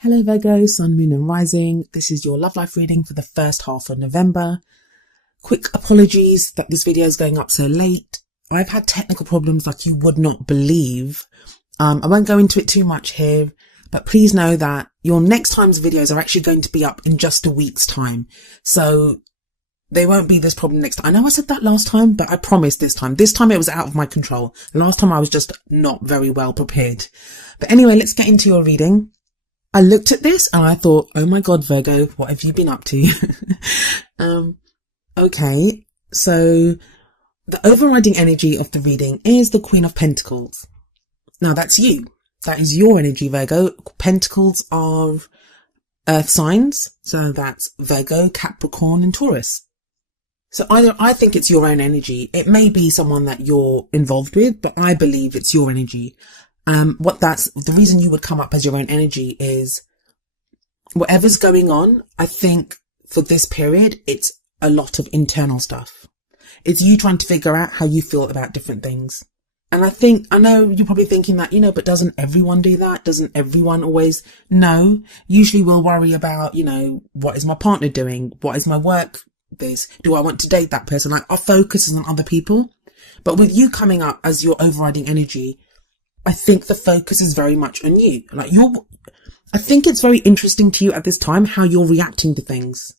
Hello Virgo, Sun, Moon and Rising. This is your love life reading for the first half of November. Quick apologies that this video is going up so late. I've had technical problems like you would not believe. I won't go into it too much here, but please know that your next time's videos are actually going to be up in just a week's time. So there won't be this problem next time. I know I said that last time, but I promise this time. This time it was out of my control. Last time I was just not very well prepared. But anyway, let's get into your reading. I looked at this and I thought, oh my God, Virgo, what have you been up to? Okay, so the overriding energy of the reading is the Queen of Pentacles. Now that's you. That is your energy, Virgo. Pentacles are earth signs. So that's Virgo, Capricorn and Taurus. So I think it's your own energy. It may be someone that you're involved with, but I believe it's your energy. The reason you would come up as your own energy is whatever's going on. I think for this period, it's a lot of internal stuff. It's you trying to figure out how you feel about different things. And I know you're probably thinking that, but doesn't everyone do that? Doesn't everyone always? No, usually we'll worry about, what is my partner doing? What is my work? Do I want to date that person? Like our focus is on other people. But with you coming up as your overriding energy, I think the focus is very much on you. I think it's very interesting to you at this time how you're reacting to things.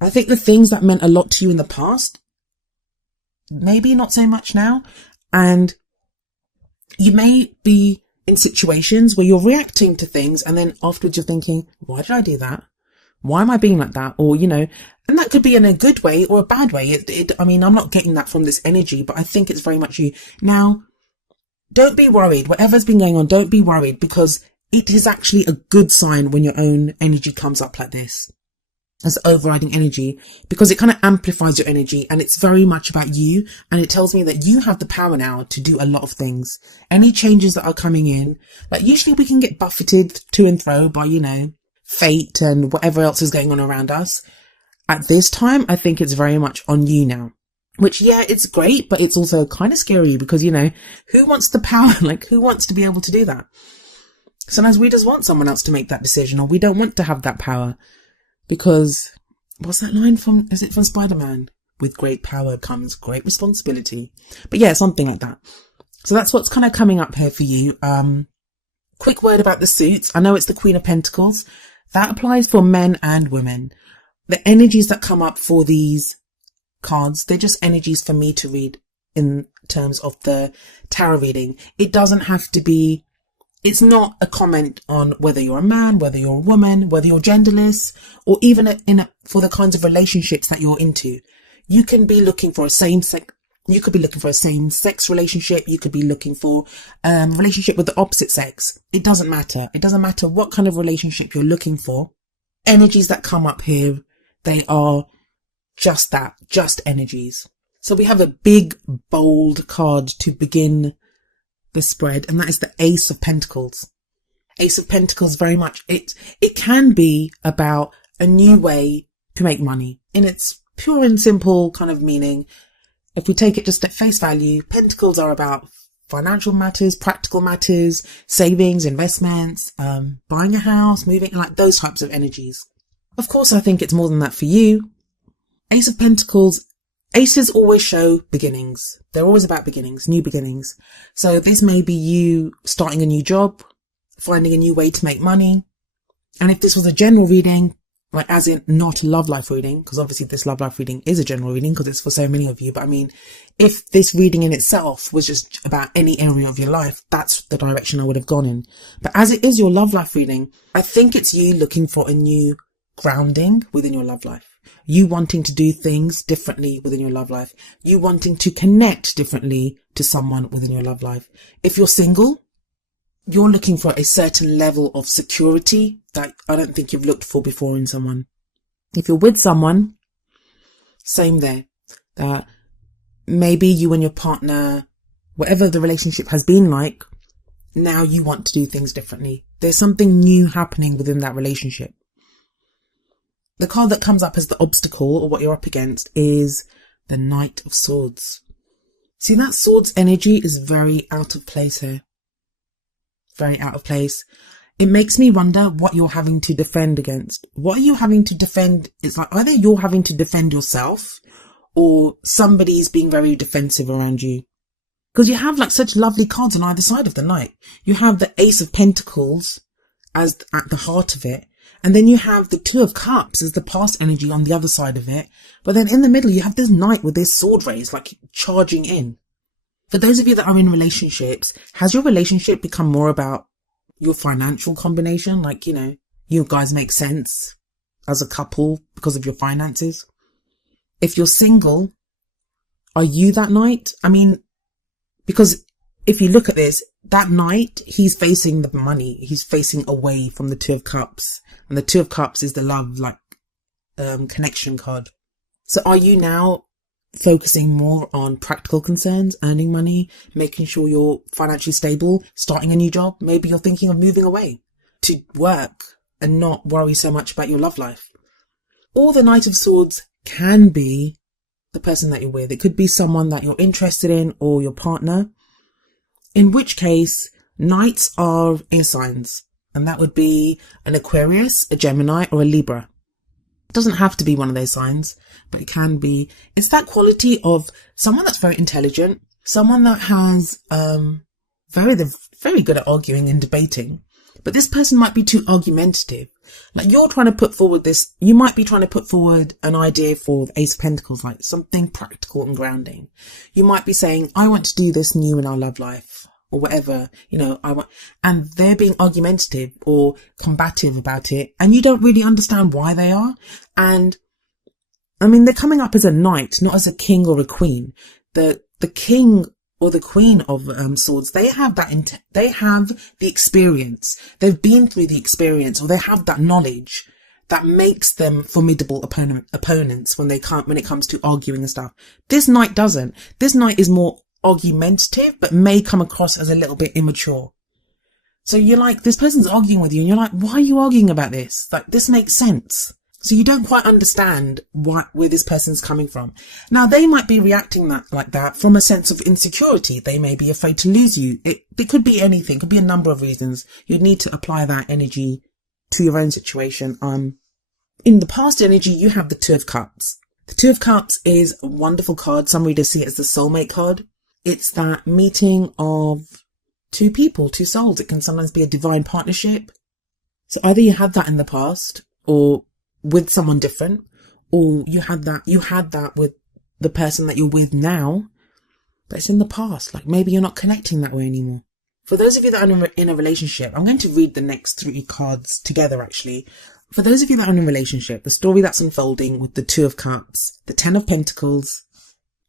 I think the things that meant a lot to you in the past, maybe not so much now. And you may be in situations where you're reacting to things and then afterwards you're thinking, why did I do that? Why am I being like that? Or, and that could be in a good way or a bad way. I'm not getting that from this energy, but I think it's very much you. Now, don't be worried. Whatever's been going on, don't be worried, because it is actually a good sign when your own energy comes up like this as overriding energy, because it kind of amplifies your energy and it's very much about you. And it tells me that you have the power now to do a lot of things. Any changes that are coming in, like usually we can get buffeted to and fro by, fate and whatever else is going on around us. At this time, I think it's very much on you now. Which, yeah, it's great, but it's also kind of scary because, who wants the power? Like, who wants to be able to do that? Sometimes we just want someone else to make that decision, or we don't want to have that power because, what's that line from? Is it from Spider-Man? With great power comes great responsibility. But yeah, something like that. So that's what's kind of coming up here for you. Quick word about the suits. I know it's the Queen of Pentacles. That applies for men and women. The energies that come up for these cards, they're just energies for me to read in terms of the tarot reading. It doesn't have to be, it's not a comment on whether you're a man, whether you're a woman, whether you're genderless, or even for the kinds of relationships that you're into. You can be looking for you could be looking for a same-sex relationship. You could be looking for a relationship with the opposite sex. It doesn't matter. It doesn't matter what kind of relationship you're looking for. Energies that come up here, they are just that, just energies. So we have a big, bold card to begin the spread, and that is the Ace of Pentacles. Ace of Pentacles, very much, it can be about a new way to make money in its pure and simple kind of meaning. If we take it just at face value, Pentacles are about financial matters, practical matters, savings, investments, buying a house, moving, like those types of energies. Of course, I think it's more than that for you. Ace of Pentacles, aces always show beginnings. They're always about beginnings, new beginnings. So this may be you starting a new job, finding a new way to make money. And if this was a general reading, like as in not a love life reading, because obviously this love life reading is a general reading because it's for so many of you. But if this reading in itself was just about any area of your life, that's the direction I would have gone in. But as it is your love life reading, I think it's you looking for a new grounding within your love life. You wanting to do things differently within your love life. You wanting to connect differently to someone within your love life. If you're single, you're looking for a certain level of security that I don't think you've looked for before in someone. If you're with someone, same there. Maybe you and your partner, whatever the relationship has been like, now you want to do things differently. There's something new happening within that relationship. The card that comes up as the obstacle, or what you're up against, is the Knight of Swords. See, that swords energy is very out of place here. Very out of place. it makes me wonder what you're having to defend against. What are you having to defend? It's like either you're having to defend yourself or somebody's being very defensive around you. Because you have like such lovely cards on either side of the Knight. You have the Ace of Pentacles as at the heart of it. And then you have the Two of Cups as the past energy on the other side of it. But then in the middle, you have this Knight with this sword raised, like charging in. For those of you that are in relationships, has your relationship become more about your financial combination? Like, you guys make sense as a couple because of your finances. If you're single, are you that Knight? I mean, because if you look at this, that Knight, he's facing the money. He's facing away from the Two of Cups. And the Two of Cups is the love, connection card. So are you now focusing more on practical concerns, earning money, making sure you're financially stable, starting a new job? Maybe you're thinking of moving away to work and not worry so much about your love life. Or the Knight of Swords can be the person that you're with. It could be someone that you're interested in or your partner. In which case, Knights are air signs. And that would be an Aquarius, a Gemini, or a Libra. It doesn't have to be one of those signs, but it can be. It's that quality of someone that's very intelligent, someone that has very good at arguing and debating. But this person might be too argumentative. Like you're trying to put forward this, you might be trying to put forward an idea for the Ace of Pentacles, like something practical and grounding. You might be saying, I want to do this new in our love life or whatever, and they're being argumentative or combative about it. And you don't really understand why they are. And I mean, they're coming up as a knight, not as a king or a queen. The king or the queen of swords, they have they have the experience. They've been through the experience, or they have that knowledge that makes them formidable opponents when it comes to arguing and stuff. This knight doesn't. This knight is more argumentative, but may come across as a little bit immature. So you're like, this person's arguing with you and you're like, why are you arguing about this? Like, this makes sense. So you don't quite understand where this person's coming from. Now, they might be reacting like that from a sense of insecurity. They may be afraid to lose you. It could be anything. It could be a number of reasons. You'd need to apply that energy to your own situation. In the past energy, you have the Two of Cups. The Two of Cups is a wonderful card. Some readers see it as the soulmate card. It's that meeting of two people, two souls. It can sometimes be a divine partnership. So either you had that in the past or with someone different, or you had that with the person that you're with now, but it's in the past. Like maybe you're not connecting that way anymore. For those of you that are in a relationship, I'm going to read the next 3 cards together actually. For those of you that are in a relationship, the story that's unfolding with the Two of Cups, the Ten of Pentacles,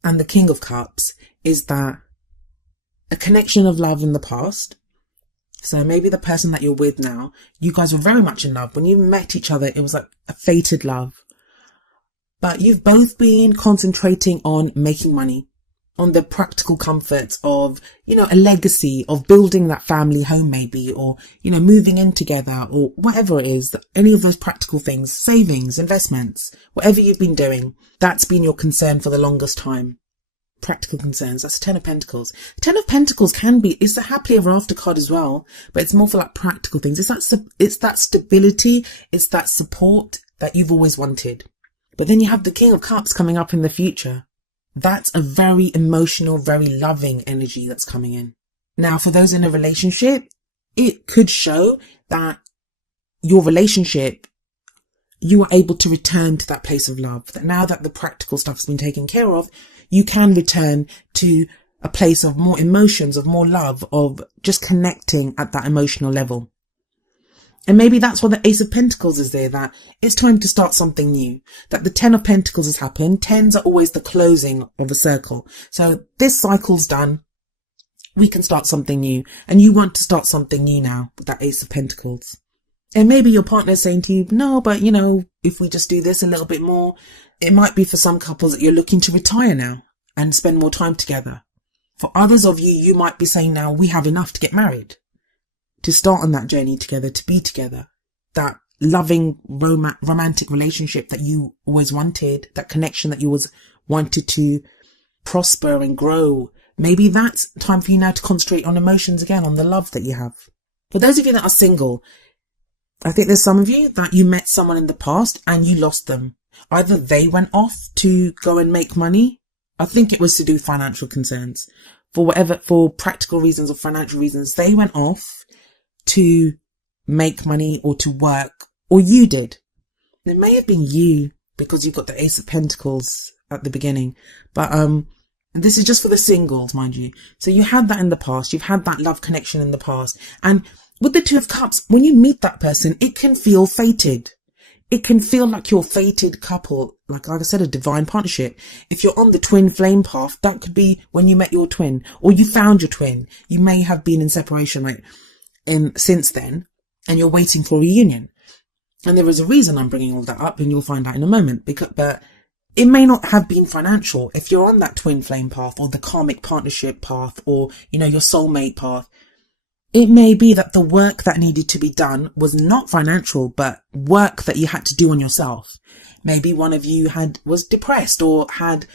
and the King of Cups is that a connection of love in the past. So maybe the person that you're with now, you guys were very much in love. When you met each other, it was like a fated love. But you've both been concentrating on making money, on the practical comforts of, a legacy of building that family home maybe, or, moving in together or whatever it is, any of those practical things, savings, investments, whatever you've been doing, that's been your concern for the longest time. Practical concerns. That's Ten of Pentacles. Ten of Pentacles it's a happily ever after card as well, but it's more for like practical things. It's that stability. It's that support that you've always wanted. But then you have the King of Cups coming up in the future. That's a very emotional, very loving energy that's coming in. Now, for those in a relationship, it could show that your relationship, you are able to return to that place of love. That now that the practical stuff has been taken care of, you can return to a place of more emotions, of more love, of just connecting at that emotional level. And maybe that's why the Ace of Pentacles is there, that it's time to start something new. That the Ten of Pentacles has happened. Tens are always the closing of a circle. So this cycle's done. We can start something new. And you want to start something new now with that Ace of Pentacles. And maybe your partner's saying to you, no, but if we just do this a little bit more, it might be for some couples that you're looking to retire now and spend more time together. For others of you, you might be saying now, we have enough to get married, to start on that journey together, to be together. That loving, romantic relationship that you always wanted, that connection that you always wanted to prosper and grow. Maybe that's time for you now to concentrate on emotions again, on the love that you have. For those of you that are single, I think there's some of you that you met someone in the past and you lost them. Either they went off to go and make money. I think it was to do with financial concerns. For practical reasons or financial reasons, they went off to make money or to work, or you did. It may have been you because you've got the Ace of Pentacles at the beginning. But this is just for the singles, mind you. So you had that in the past. You've had that love connection in the past. And with the Two of Cups, when you meet that person, it can feel fated. It can feel like you're a fated couple, like I said, a divine partnership. If you're on the twin flame path, that could be when you met your twin or you found your twin. You may have been in separation since then, and you're waiting for a reunion. And there is a reason I'm bringing all that up, and you'll find out in a moment. But it may not have been financial. If you're on that twin flame path or the karmic partnership path or, your soulmate path, it may be that the work that needed to be done was not financial, but work that you had to do on yourself. Maybe one of you was depressed or had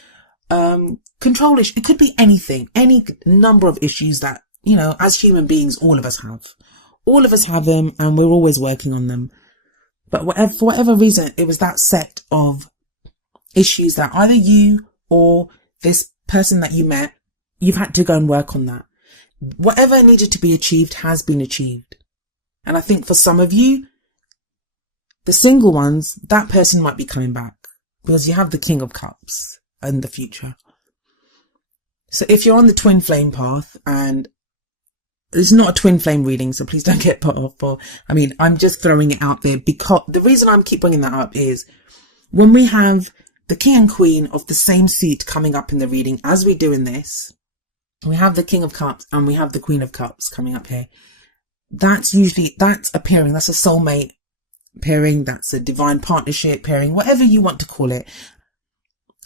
control issues. It could be anything, any number of issues that, as human beings, all of us have. All of us have them, and we're always working on them. But for whatever reason, it was that set of issues that either you or this person that you met, you've had to go and work on that. Whatever needed to be achieved has been achieved. And I think for some of you, the single ones, that person might be coming back because you have the King of Cups in the future. So if you're on the twin flame path, and it's not a twin flame reading, so please don't get put off. I'm just throwing it out there because the reason I keep bringing that up is when we have the King and Queen of the same suit coming up in the reading, as we do in this, we have the King of Cups and we have the Queen of Cups coming up here. That's a pairing. That's a soulmate pairing. That's a divine partnership pairing, whatever you want to call it.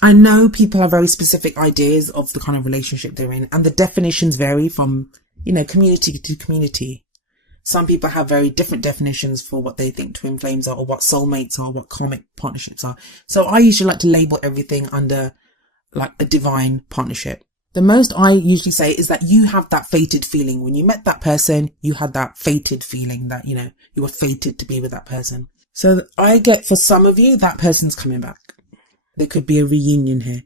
I know people have very specific ideas of the kind of relationship they're in, and the definitions vary from, community to community. Some people have very different definitions for what they think twin flames are, or what soulmates are, what karmic partnerships are. So I usually like to label everything under like a divine partnership. The most I usually say is that you have that fated feeling. When you met that person, you had that fated feeling that, you were fated to be with that person. So I get, for some of you, that person's coming back. There could be a reunion here.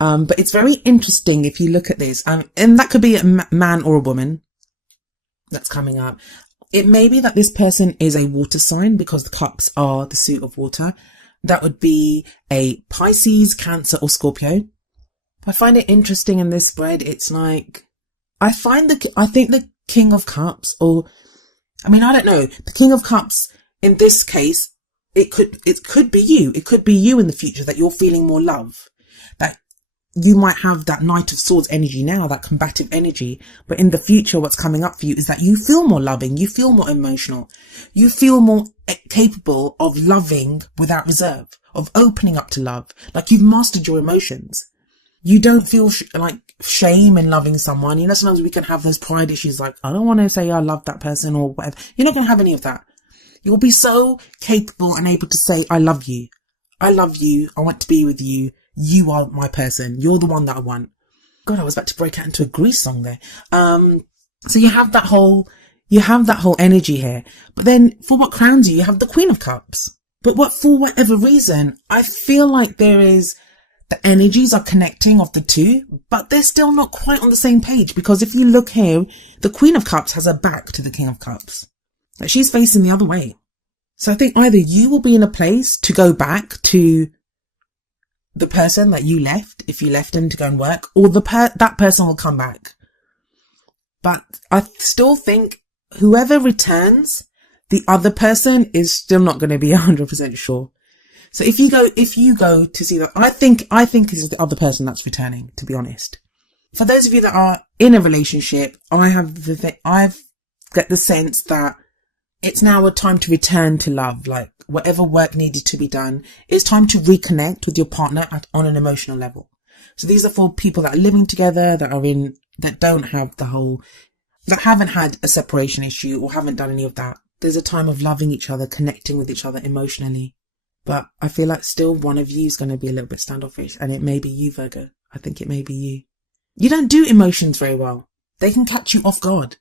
But it's very interesting if you look at this. And that could be a man or a woman that's coming up. It may be that this person is a water sign because the cups are the suit of water. That would be a Pisces, Cancer or Scorpio. I find it interesting in this spread. It's like, I think the King of Cups, I don't know. The King of Cups in this case, it could be you. It could be you in the future that you're feeling more love. That you might have that Knight of Swords energy now, that combative energy. But in the future, what's coming up for you is that you feel more loving. You feel more emotional. You feel more capable of loving without reserve, of opening up to love. Like you've mastered your emotions. You don't feel shame in loving someone. Sometimes we can have those pride issues like, I don't want to say I love that person or whatever. You're not going to have any of that. You'll be so capable and able to say, I love you. I love you. I want to be with you. You are my person. You're the one that I want. God, I was about to break out into a Grease song there. So you have that whole energy here. But then for what crowns you, you have the Queen of Cups. But for whatever reason, I feel like the energies are connecting of the two, but they're still not quite on the same page, because if you look here, the Queen of Cups has her back to the King of Cups. Like she's facing the other way. So I think either you will be in a place to go back to the person that you left, if you left him to go and work, or that person will come back. But I still think whoever returns, the other person is still not going to be 100% sure. So if you go to see that, I think it's the other person that's returning, to be honest. For those of you that are in a relationship, I've got the sense that it's now a time to return to love. Like whatever work needed to be done, it's time to reconnect with your partner on an emotional level. So these are for people that are living together, that haven't had a separation issue or haven't done any of that. There's a time of loving each other, connecting with each other emotionally. But I feel like still one of you is going to be a little bit standoffish, and it may be you, Virgo. I think it may be you. You don't do emotions very well. They can catch you off guard.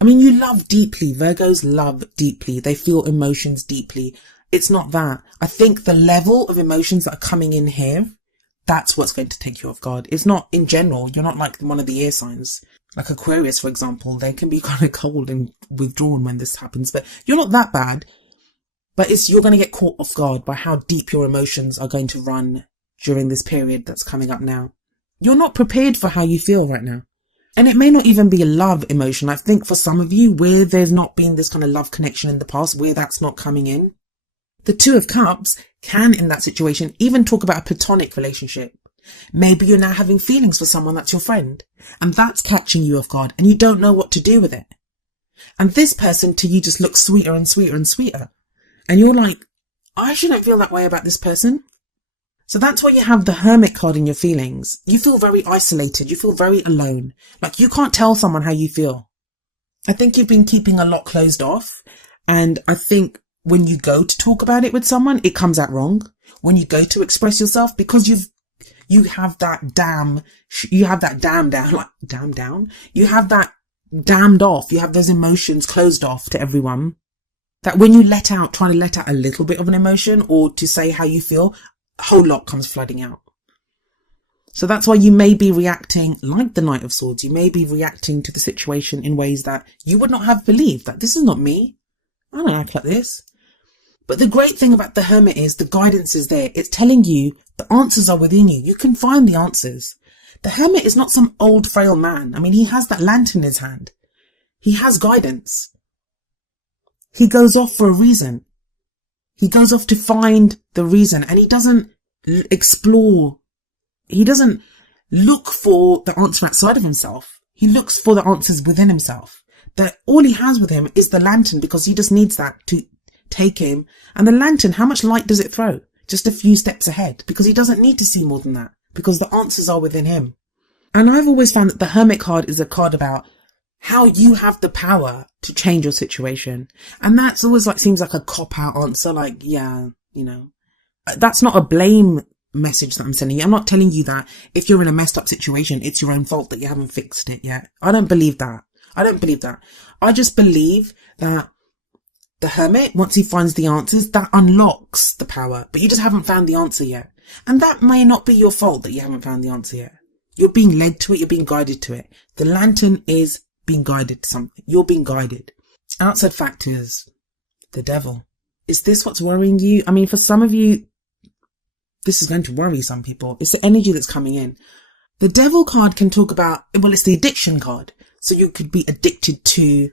I mean, you love deeply. Virgos love deeply. They feel emotions deeply. It's not that. I think the level of emotions that are coming in here, that's what's going to take you off guard. It's not in general. You're not like one of the air signs. Like Aquarius, for example, they can be kind of cold and withdrawn when this happens, but you're not that bad. But you're going to get caught off guard by how deep your emotions are going to run during this period that's coming up now. You're not prepared for how you feel right now. And it may not even be a love emotion. I think for some of you, where there's not been this kind of love connection in the past, where that's not coming in, the Two of Cups can, in that situation, even talk about a platonic relationship. Maybe you're now having feelings for someone that's your friend, and that's catching you off guard, and you don't know what to do with it. And this person to you just looks sweeter and sweeter and sweeter. And you're like, I shouldn't feel that way about this person. So that's why you have the Hermit card in your feelings. You feel very isolated. You feel very alone. Like you can't tell someone how you feel. I think you've been keeping a lot closed off. And I think when you go to talk about it with someone, it comes out wrong. When you go to express yourself, because you have that damned off. You have those emotions closed off to everyone. That when you try to let out a little bit of an emotion or to say how you feel, a whole lot comes flooding out. So that's why you may be reacting like the Knight of Swords. You may be reacting to the situation in ways that you would not have believed. That this is not me. I don't act like this. But the great thing about the Hermit is the guidance is there. It's telling you the answers are within you. You can find the answers. The Hermit is not some old frail man. I mean, he has that lantern in his hand. He has guidance. He goes off for a reason. He goes off to find the reason, and he doesn't explore. He doesn't look for the answer outside of himself. He looks for the answers within himself. That all he has with him is the lantern, because he just needs that to take him. And the lantern, how much light does it throw? Just a few steps ahead, because he doesn't need to see more than that, because the answers are within him. And I've always found that the Hermit card is a card about how you have the power to change your situation. And that's always seems like a cop-out answer, that's not a blame message that I'm sending you. I'm not telling you that if you're in a messed up situation, it's your own fault that you haven't fixed it yet. I don't believe that. I just believe that the Hermit, once he finds the answers, that unlocks the power, but you just haven't found the answer yet. And that may not be your fault that you haven't found the answer yet. You're being led to it. You're being guided to it. The lantern is being guided to something. You're being guided. Outside factors. The devil. Is this what's worrying you? I mean, for some of you, this is going to worry some people. It's the energy that's coming in. The devil card can talk about, it's the addiction card. So you could be addicted to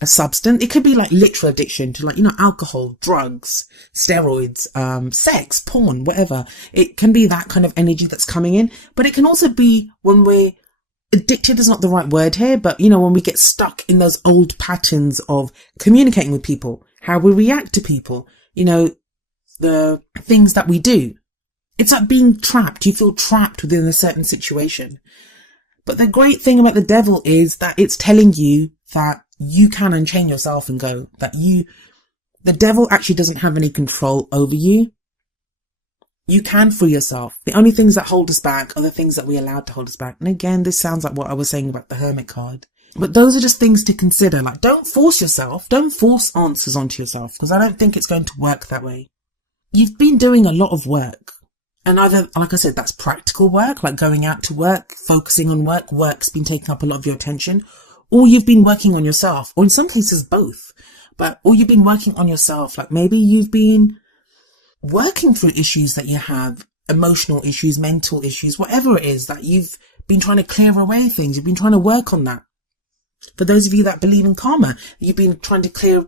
a substance. It could be literal addiction to alcohol, drugs, steroids, sex, porn, whatever. It can be that kind of energy that's coming in. But it can also be when we're addicted is not the right word here, but when we get stuck in those old patterns of communicating with people, how we react to people, the things that we do. It's like being trapped. You feel trapped within a certain situation. But the great thing about the devil is that it's telling you that you can unchain yourself and go, the devil actually doesn't have any control over you. You can free yourself. The only things that hold us back are the things that we allowed to hold us back. And again, this sounds like what I was saying about the Hermit card. But those are just things to consider. Don't force yourself. Don't force answers onto yourself, because I don't think it's going to work that way. You've been doing a lot of work. And either, like I said, that's practical work, like going out to work, focusing on work. Work's been taking up a lot of your attention. Or you've been working on yourself. Or in some cases, both. Or you've been working on yourself. Maybe you've been working through issues that you have, emotional issues, mental issues, whatever it is, that you've been trying to clear away things. You've been trying to work on that. For those of you that believe in karma, you've been trying to clear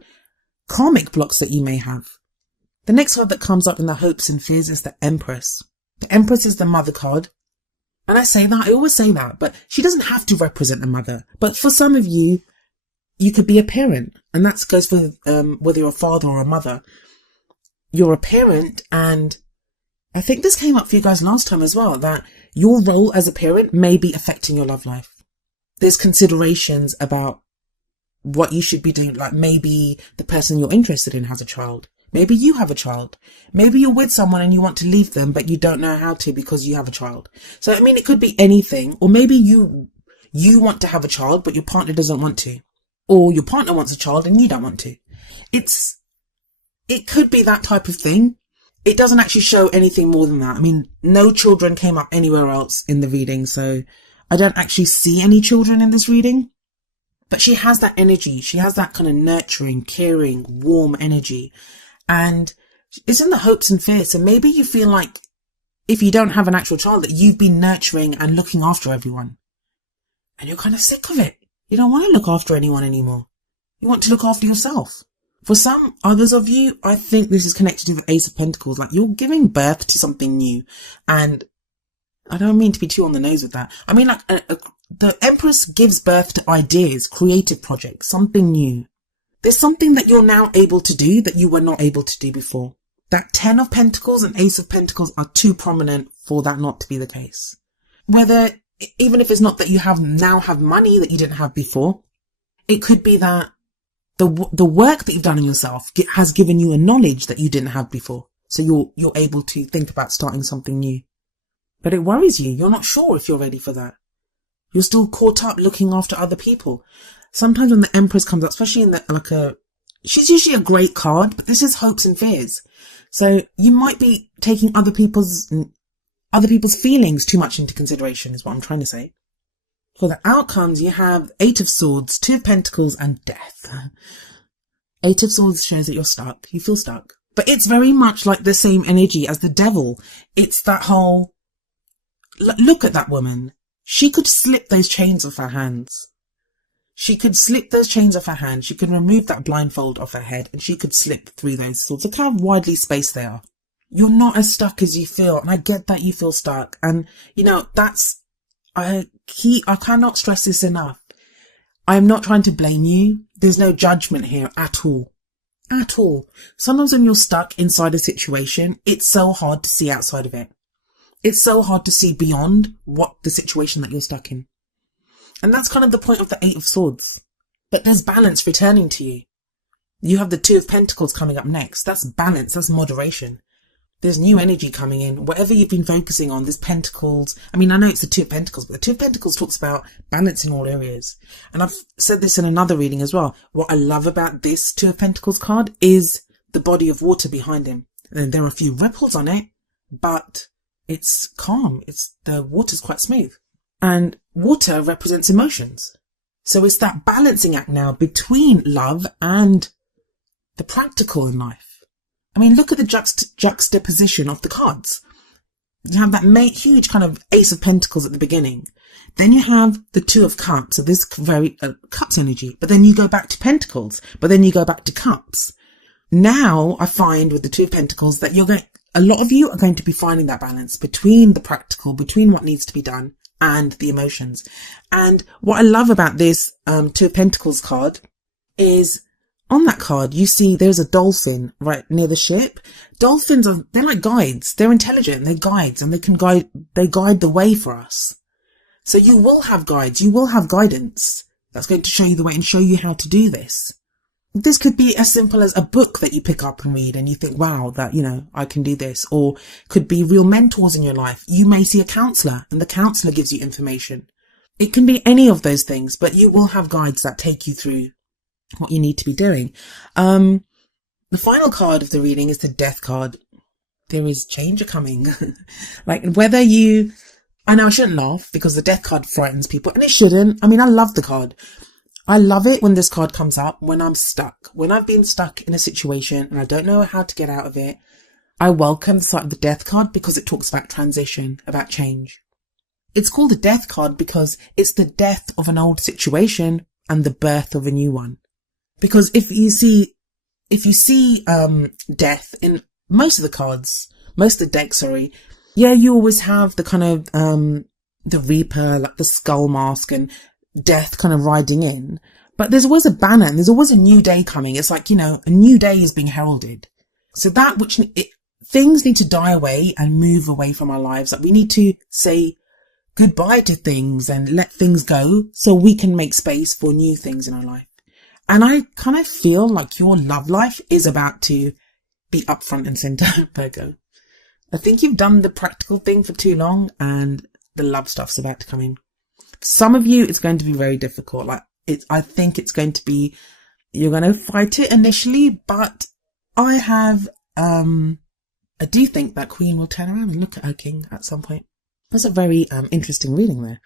karmic blocks that you may have. The next card that comes up in the hopes and fears is the Empress. The Empress is the mother card. And I always say that, but she doesn't have to represent a mother. But for some of you, you could be a parent. And that goes for whether you're a father or a mother. You're a parent, and I think this came up for you guys last time as well, that your role as a parent may be affecting your love life. There's considerations about what you should be doing. Maybe the person you're interested in has a child. Maybe you have a child. Maybe you're with someone and you want to leave them, but you don't know how to because you have a child. So, it could be anything. Or maybe you want to have a child, but your partner doesn't want to. or your partner wants a child and you don't want to. It could be that type of thing. It doesn't actually show anything more than that. I mean, no children came up anywhere else in the reading, so I don't actually see any children in this reading. But she has that energy. She has that kind of nurturing, caring, warm energy. And it's in the hopes and fears. So maybe you feel like if you don't have an actual child, that you've been nurturing and looking after everyone. And you're kind of sick of it. You don't want to look after anyone anymore. You want to look after yourself. For some others of you, I think this is connected to the Ace of Pentacles. Like, you're giving birth to something new. And I don't mean to be too on the nose with that. I mean, like, the Empress gives birth to ideas, creative projects, something new. There's something that you're now able to do that you were not able to do before. That 10 of Pentacles and Ace of Pentacles are too prominent for that not to be the case. Even if it's not that you now have money that you didn't have before, it could be that the work that you've done on yourself has given you a knowledge that you didn't have before. So you're able to think about starting something new. But it worries you. You're not sure if you're ready for that. You're still caught up looking after other people. Sometimes when the Empress comes up, especially in she's usually a great card, but this is hopes and fears. So you might be taking other people's feelings too much into consideration, is what I'm trying to say. For the outcomes, you have 8 of Swords, 2 of Pentacles, and Death. 8 of Swords shows that you're stuck. You feel stuck. But it's very much like the same energy as the Devil. It's that whole, look at that woman. She could slip those chains off her hands. She could slip those chains off her hands. She could remove that blindfold off her head, and she could slip through those swords. Look how widely spaced they are. You're not as stuck as you feel, and I get that you feel stuck. And, I cannot stress this enough. I'm not trying to blame you. There's no judgment here at all. At all. Sometimes when you're stuck inside a situation, it's so hard to see outside of it. It's so hard to see beyond what the situation that you're stuck in. And that's kind of the point of the 8 of Swords. But there's balance returning to you. You have the 2 of Pentacles coming up next. That's balance. That's moderation. There's new energy coming in. Whatever you've been focusing on, there's Pentacles. I mean, I know it's the 2 of Pentacles, but the 2 of Pentacles talks about balance in all areas. And I've said this in another reading as well. What I love about this 2 of Pentacles card is the body of water behind him. And there are a few ripples on it, but it's calm. The water's quite smooth. And water represents emotions. So it's that balancing act now between love and the practical in life. I mean, look at the juxtaposition of the cards. You have that huge kind of Ace of Pentacles at the beginning. Then you have the 2 of Cups, so this very Cups energy. But then you go back to Pentacles. But then you go back to Cups. Now I find with the 2 of Pentacles that a lot of you are going to be finding that balance between the practical, between what needs to be done, and the emotions. And what I love about this 2 of Pentacles card is, on that card, you see there's a dolphin right near the ship. Dolphins they're like guides. They're intelligent. They're guides, and they guide the way for us. So you will have guides. You will have guidance that's going to show you the way and show you how to do this. This could be as simple as a book that you pick up and read and you think, wow, that, I can do this. Or could be real mentors in your life. You may see a counselor and the counselor gives you information. It can be any of those things, but you will have guides that take you through what you need to be doing. The final card of the reading is the Death card. There is change coming. Like I know I shouldn't laugh because the Death card frightens people, and it shouldn't. I mean, I love the card. I love it when this card comes up, when I'm stuck, when I've been stuck in a situation and I don't know how to get out of it. I welcome the sight of the Death card because it talks about transition, about change. It's called the Death card because it's the death of an old situation and the birth of a new one. Because if you see death in most of the cards, most of the decks, you always have the kind of the Reaper, like the skull mask, and death kind of riding in. But there's always a banner and there's always a new day coming. It's like, a new day is being heralded. So things need to die away and move away from our lives. Like, we need to say goodbye to things and let things go so we can make space for new things in our life. And I kind of feel like your love life is about to be up front and center, Virgo. I think you've done the practical thing for too long and the love stuff's about to come in. Some of you, it's going to be very difficult. Like, I think it's going to be, you're going to fight it initially, but I do think that Queen will turn around and look at her king at some point. That's a very interesting reading there.